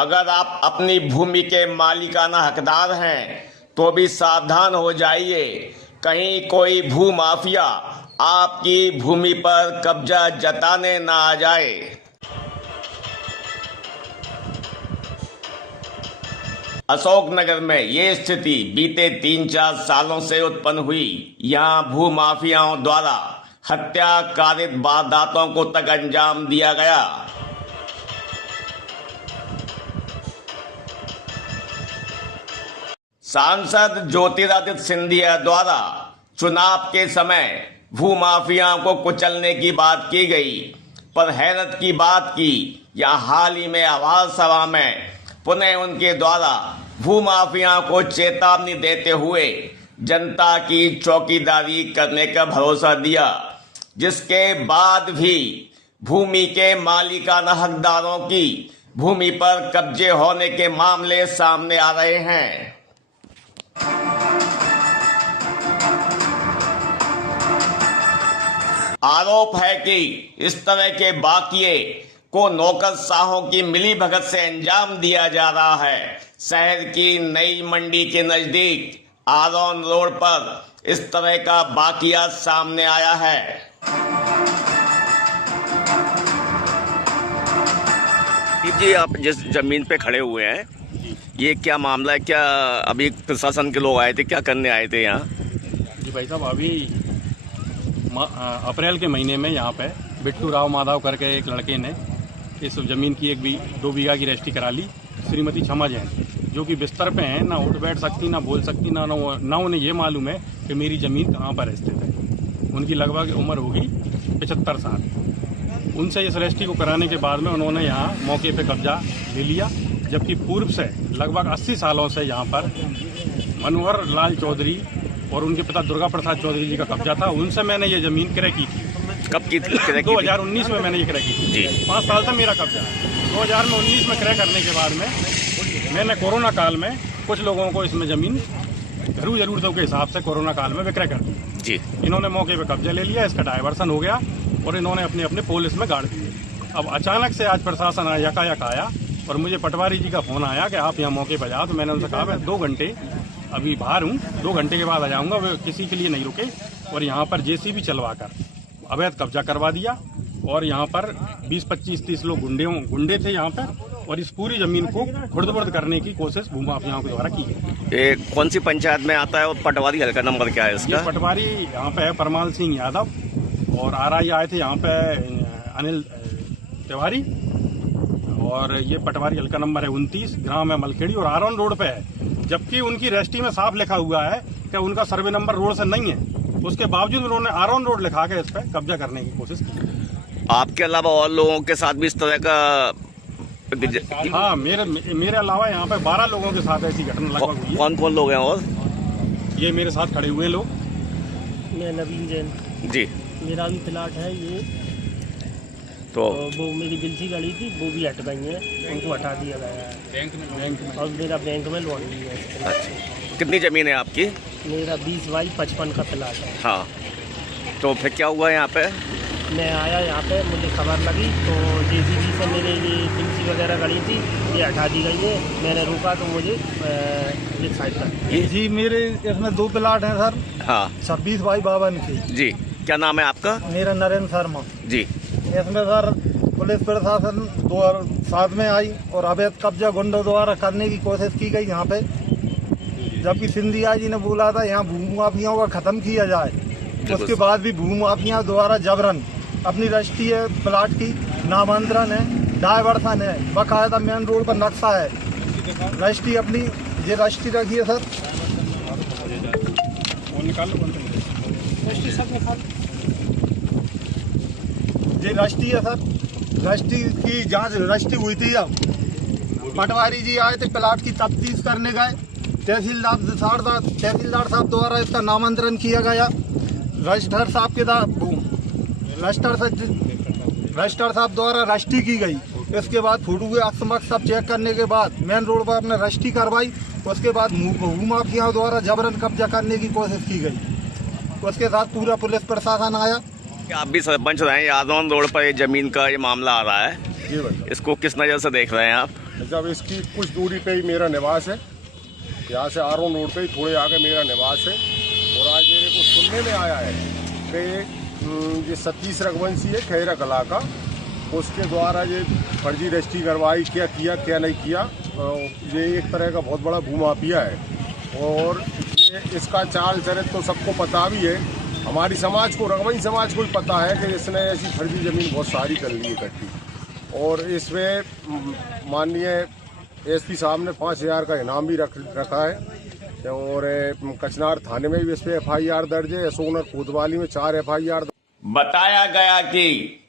अगर आप अपनी भूमि के मालिकाना हकदार हैं तो भी सावधान हो जाइए, कहीं कोई भूमाफिया आपकी भूमि पर कब्जा जताने ना आ जाए। अशोकनगर में ये स्थिति बीते 3-4 सालों से उत्पन्न हुई। यहाँ भूमाफियाओं द्वारा हत्या कारित वारदातों को तक अंजाम दिया गया। सांसद ज्योतिरादित्य सिंधिया द्वारा चुनाव के समय भूमाफियाओं को कुचलने की बात की गई, पर हैरत की बात की या हाल ही में आवाज सभा में पुनः उनके द्वारा भूमाफियाओं को चेतावनी देते हुए जनता की चौकीदारी करने का भरोसा दिया, जिसके बाद भी भूमि के मालिकाना हकदारों की भूमि पर कब्जे होने के मामले सामने आ रहे हैं। आरोप है कि इस तरह के बाकिये को नौकरशाहों की मिलीभगत से अंजाम दिया जा रहा है। शहर की नई मंडी के नजदीक आरोन रोड पर इस तरह का बाकिया सामने आया है। जी, आप जिस जमीन पे खड़े हुए हैं, ये क्या मामला है? क्या अभी प्रशासन के लोग आए थे, क्या करने आए थे यहाँ? जी भाई साहब, अभी अप्रैल के महीने में यहाँ पे बिट्टू राव माधव करके एक लड़के ने इस जमीन की 2 बीघा की रजिस्ट्री करा ली श्रीमती क्षमा जैन, जो कि बिस्तर पे हैं, ना उठ बैठ सकती, ना बोल सकती, ना उन्हें ये मालूम है कि मेरी ज़मीन कहाँ पर स्थित है। उनकी लगभग उम्र होगी 75 साल। उनसे इस रजिस्ट्री को कराने के बाद में उन्होंने यहाँ मौके पे कब्जा ले लिया, जबकि पूर्व से लगभग 80 सालों से यहाँ पर मनोहर लाल चौधरी और उनके पिता दुर्गा प्रसाद चौधरी जी का कब्जा था। उनसे मैंने ये ज़मीन क्रय की थी। कब की थी? 2019 में मैंने ये क्रय की थी जी। 5 साल से मेरा कब्जा है। 2019 में क्रय करने के बाद में मैंने कोरोना काल में कुछ लोगों को इसमें ज़मीन घरेलू जरूरतों के हिसाब से कोरोना काल में विक्रय कर दी जी। इन्होंने मौके पे कब्जा ले लिया, इसका डायवर्सन हो गया और इन्होंने अपने अपने पोल इसमें गाड़ दिए। अब अचानक से आज प्रशासन यकायक आया और मुझे पटवारी जी का फोन आया कि आप यहाँ मौके पर जाओ। तो मैंने उनसे कहा मैं 2 घंटे अभी बाहर हूँ, 2 घंटे के बाद आ जाऊँगा। वे किसी के लिए नहीं रुके और यहाँ पर जेसीबी चलवा कर अवैध कब्जा करवा दिया और यहाँ पर 20, 25, 30 लोग गुंडे थे यहाँ पर और इस पूरी जमीन को खुर्द-बुर्द करने की कोशिश भूमाफियाओं के द्वारा की गई। कौन सी पंचायत में आता है और पटवारी हल्का नंबर क्या है इसका? पटवारी यहाँ पे है परमाल सिंह यादव और RI आए थे यहाँ पे अनिल तिवारी और ये पटवारी हल्का नंबर है 29, ग्राम है मलखेड़ी और आरोन रोड पे है। जबकि उनकी रजिस्ट्री में साफ लिखा हुआ है कि उनका सर्वे नंबर रोड से नहीं है, उसके बावजूद उन्होंने आरोन रोड लिखा के इस पे कब्जा करने की कोशिश की। आपके अलावा और लोगों के साथ भी इस तरह का? हाँ, मेरे अलावा यहाँ पे 12 लोगों के साथ ऐसी घटना लगभग हुई है। कौन कौन लोग हैं? और ये मेरे साथ खड़े हुए लोग। मैं नवीन जैन जी। मेरा भी प्लाट है ये, तो वो मेरी बिल्सी गली थी, वो भी हट गई है, उनको हटा दिया गया है बैंक में और मेरा बैंक में लोन भी है। अच्छा, कितनी जमीन है आपकी? मेरा 20 बाई 55 का प्लाट है। हाँ, तो फिर क्या हुआ यहाँ पे? मैं आया यहाँ पे, मुझे खबर लगी तो JCB से मेरे ये बिल्सी वगैरह गली थी, ये हटा दी गई है। मैंने रोका तो मुझे एक साइड कर जी। मेरे इसमें 2 प्लाट हैं सर। हाँ, 26 बाई 52 की जी। क्या नाम है आपका? मेरा नरेंद्र शर्मा जी। इसमें सर पुलिस प्रशासन साथ में आई और अवैध कब्जा गुंडों द्वारा करने की कोशिश की गई यहाँ पे, जबकि सिंधिया जी ने बोला था यहाँ भूमाफियाओं का खत्म किया जाए। उसके बाद भी भूमाफिया द्वारा जबरन अपनी रजिस्ट्री प्लाट की नामांतरण है, डायवर्सन है, बाकायदा मेन रोड पर नक्शा है, रजिस्ट्री अपनी ये रजिस्ट्री रखी है सर। ये रजिस्ट्री है सर, रजिस्ट्री की जांच रजिस्ट्री हुई थी। अब पटवारी जी आए थे, प्लाट की तफ्तीश करने गए, तहसीलदार साहब द्वारा इसका नामांतरण किया गया। रजिस्ट्रार साहब द्वारा रजिस्ट्री की गई। इसके बाद फोटो समक्ष सब चेक करने के बाद मेन रोड पर अपने रजिस्ट्री करवाई। उसके बाद भूमाफियाओं द्वारा जबरन कब्जा करने की कोशिश की गई। उसके साथ पूरा पुलिस प्रशासन आया। आप भी सरपंच रहे हैं, आरोन रोड पर ये जमीन का ये मामला आ रहा है, इसको किस नज़र से देख रहे हैं आप? जब इसकी कुछ दूरी पे ही मेरा निवास है, यहाँ से आरोन रोड पे ही थोड़े आगे मेरा निवास है। और आज मेरे को सुनने में आया है कि ये सतीश रघुवंशी है खैरा कला का, उसके द्वारा ये फर्जी रजिस्ट्री करवाई, क्या किया क्या नहीं किया। ये एक तरह का बहुत बड़ा भूमाफिया है और ये इसका चाल चरित्र तो सबको पता भी है। हमारी समाज को, रघुवंशी समाज को भी पता है कि इसने ऐसी फर्जी ज़मीन बहुत सारी कर ली इकट्ठी। और इसमें माननीय एसपी साहब ने 5,000 का इनाम भी रखा है। और कचनार थाने में भी इस पर FIR दर्ज है। सोनर कोतवाली में 4 FIR। बताया गया कि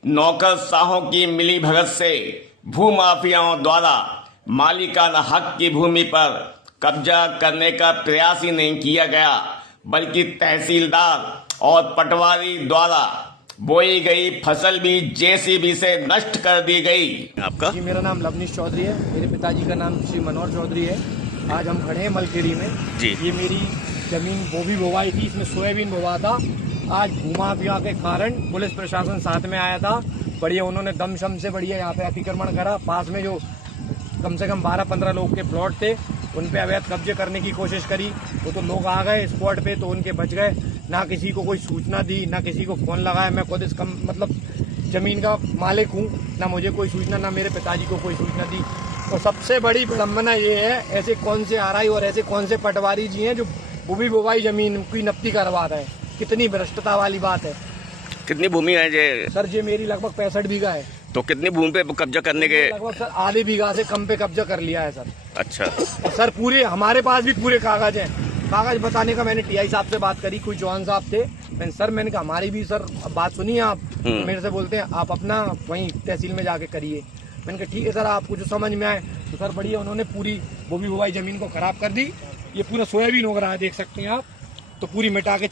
नौकरशाहों की मिलीभगत से भूमाफियाओं द्वारा मालिकाना हक की भूमि पर कब्जा करने का प्रयास ही नहीं किया गया, बल्कि तहसीलदार और पटवारी द्वारा बोई गई फसल भी JCB से नष्ट कर दी गई। आपका? जी, मेरा नाम लवनीश चौधरी है। मेरे पिताजी का नाम श्री मनोहर चौधरी है। आज हम खड़े हैं मलखेड़ी में जी। ये मेरी जमीन गोभी बोवाई थी, इसमें सोयाबीन बोवा था। आज भूमाफिया के कारण पुलिस प्रशासन साथ में आया था, बढ़िया उन्होंने दम शम से बढ़िया यहाँ पे अतिक्रमण करा। पास में जो कम से कम 12-15 लोग के प्लॉट थे उन पे अवैध कब्जे करने की कोशिश करी। वो तो लोग आ गए स्पॉट पे तो उनके बच गए, ना किसी को कोई सूचना दी, ना किसी को फोन लगाया। मैं खुद इस जमीन का मालिक हूँ, ना मुझे कोई सूचना, ना मेरे पिताजी को कोई सूचना दी। और सबसे बड़ी विडम्बना ये है, ऐसे कौन से RI और ऐसे कौन से पटवारी जी हैं जो भूमि बोवाई जमीन की नफ्ती करवा रहे हैं। कितनी भ्रष्टता वाली बात है। कितनी भूमि है ये? सर ये मेरी लगभग 65 बीघा है। तो कितनी भूमि पे कब्जा करने के? लगभग सर आधे बीघा से कम पे कब्जा कर लिया है सर। अच्छा। और सर पूरे हमारे पास भी पूरे कागज हैं। कागज बताने का मैंने TI साहब से बात करी, कोई चौहान साहब थे। मैंने कहा हमारी भी सर बात सुनिए आप। मेरे से बोलते हैं आप अपना वहीं तहसील में जाके करिए। मैंने कहा ठीक है सर, आपको जो समझ में आए। तो सर बढ़िया उन्होंने पूरी भूमि बोवाई जमीन को खराब कर दी। ये पूरा सोयाबीन हो रहा है, देख सकते हैं आप। तो पूरी मिटा के